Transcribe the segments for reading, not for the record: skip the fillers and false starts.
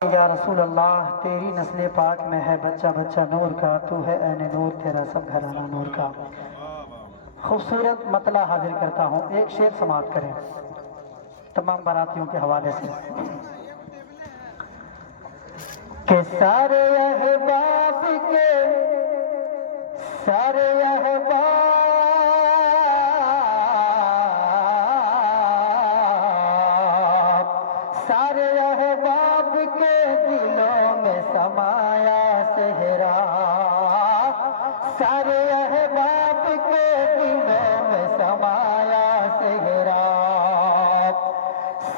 या रसूल अल्लाह, तेरी नस्ल पाक में है बच्चा बच्चा नूर का, तू है ऐने नूर, तेरा सब घराना नूर का। खूबसूरत मतला हाजिर करता हूँ, एक शेर समाप्त करें तमाम बारातियों के हवाले से कि सारे अहबाब के सारे अहबाब सारे अहबाब के दिलों में समाया सेहरा, सारे अहबाब के दिलों में समाया सेहरा,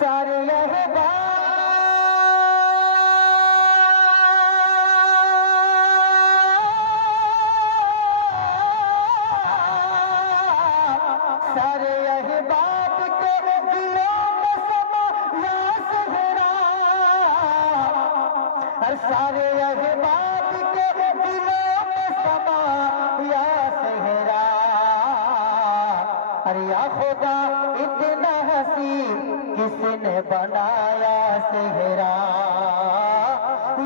सारे अहबाब सारे अहबाब के दिलों में समाया सेहरा, हर सारे अहबाब के दिलों में समाया सेहरा। अरे या खुदा इतना हसीन किसने बनाया सेहरा,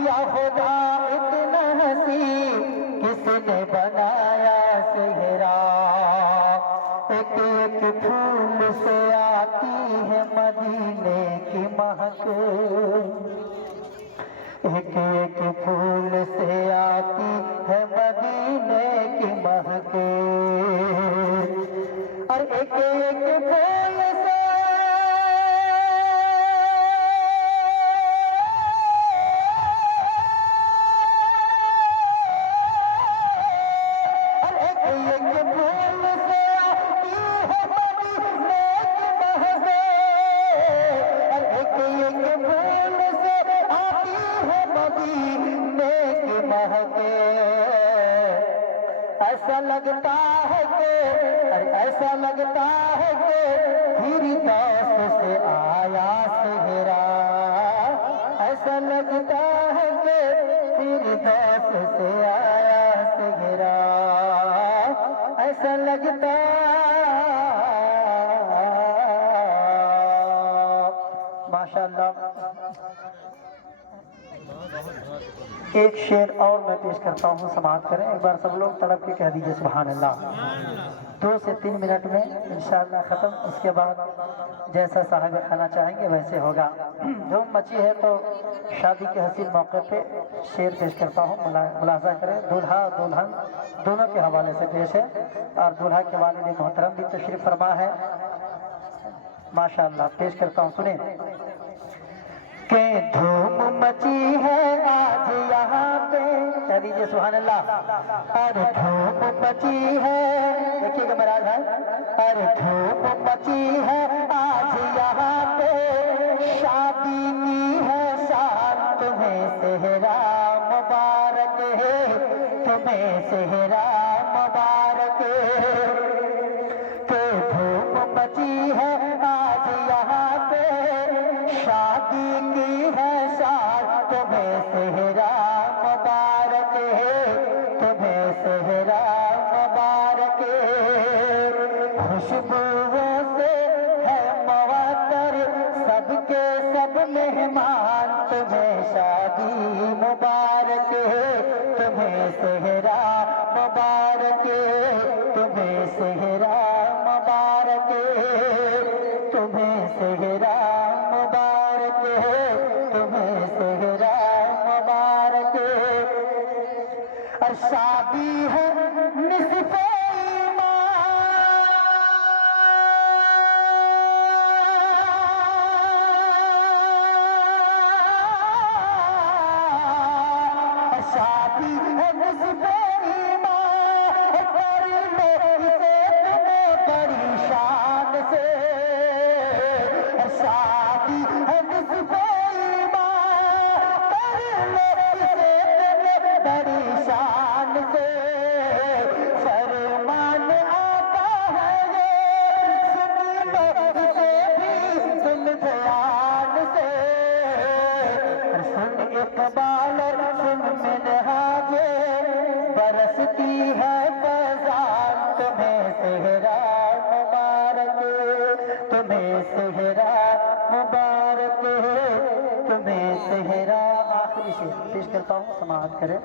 या खुदा इतना हसीन किसने बनाया सेहरा। एक एक फूल से आती है मदीने की महक, एक एक फूल से आती है मदीने की महक, और एक एक फूल से ऐसा लगता है कि ऐसा लगता है कि फिर दोस्त से आया सेहरा, ऐसा लगता है कि फिर दोस्त से आया सेहरा, ऐसा लगता। माशाअल्लाह, एक शेर और मैं पेश करता हूँ, समाप्त करें। एक बार सब लोग तड़प के कह दीजिए सुभान अल्लाह। 2 से 3 मिनट में इंशाअल्लाह ख़त्म। उसके बाद जैसा साहब खाना चाहेंगे वैसे होगा। धूम मची है तो शादी के हसीन मौके पे शेर पेश करता हूँ, मुलाजा करें। दूल्हा दुल्हन दोनों के हवाले से पेश है, और दूल्हा के वालिद मोहतरम भी तशरीफ फरमा है। माशाअल्लाह, पेश करता हूँ, सुने के धूम मची है आज यहाँ पे, कह दीजिए सुभान अल्लाह। अरे धूम मची है, देखिएगा महाराज है, अरे धूम मची है आज यहाँ पे, शादी की है शान, तुम्हें सेहरा मुबारक है, तुम्हें सेहरा मुबारक है। के धूम मची है आज यहाँ पे, शादी की है शान, तुम्हें सेहरा मुबारक है, तुम्हें सेहरा मुबारक है। खुशबुओं से है मवत्तर सबके सब मेहमान, तुम्हें शादी मुबारक है, तुम्हें सेहरा मुबारक है, तुम्हें सेहरा मुबारक है, तुम्हें सेहरा मुबारक है, तुम्हें सेहरा मुबारक है। और शादी है निस्फ़े ईमान, शादी है निस्फ़े ईमान, कर लो इसे तुम्हें बड़ी शान से। शादी है निस्फ़े ईमान, कर लो इसे तुम्हें बड़ी शान से। फरमान आता है ये, सुन लो इसे भी तुम ध्यान से। सुन इक़बाल सुन मिन्हाजे, बरसती है फैज़ान, तुम्हें सेहरा मुबारक, तुम्हें सेहरा मुबारक, तुम्हें सेहरा आखिरी शेर पेश करता हूँ, समाअत करें।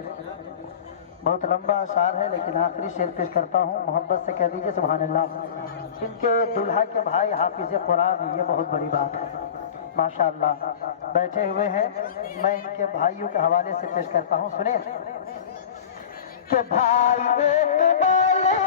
बहुत लंबा अशार है लेकिन आखिरी शेर पेश करता हूँ, मोहब्बत से कह दीजिए सुभान अल्लाह। इनके दुल्हा के भाई हाफिज कुरान है, ये बहुत बड़ी बात है माशाअल्लाह। बैठे हुए हैं, मैं इनके भाइयों के हवाले से पेश करता हूँ, सुने कि भाई एक बोले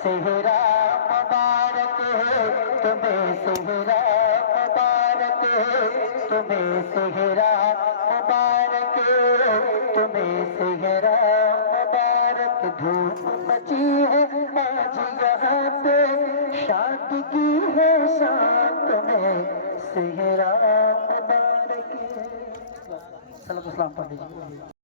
सेहरा मुबारक है, तुम्हें सेहरा मुबारक है, तुम्हें सेहरा मुबारक है, तुम्हें सेहरा मुबारक। धूप मची है आज यहाँ पे, शादी की है शाम, तुम्हें सेहरा मुबारक है। सलाम पढ़ लीजिए।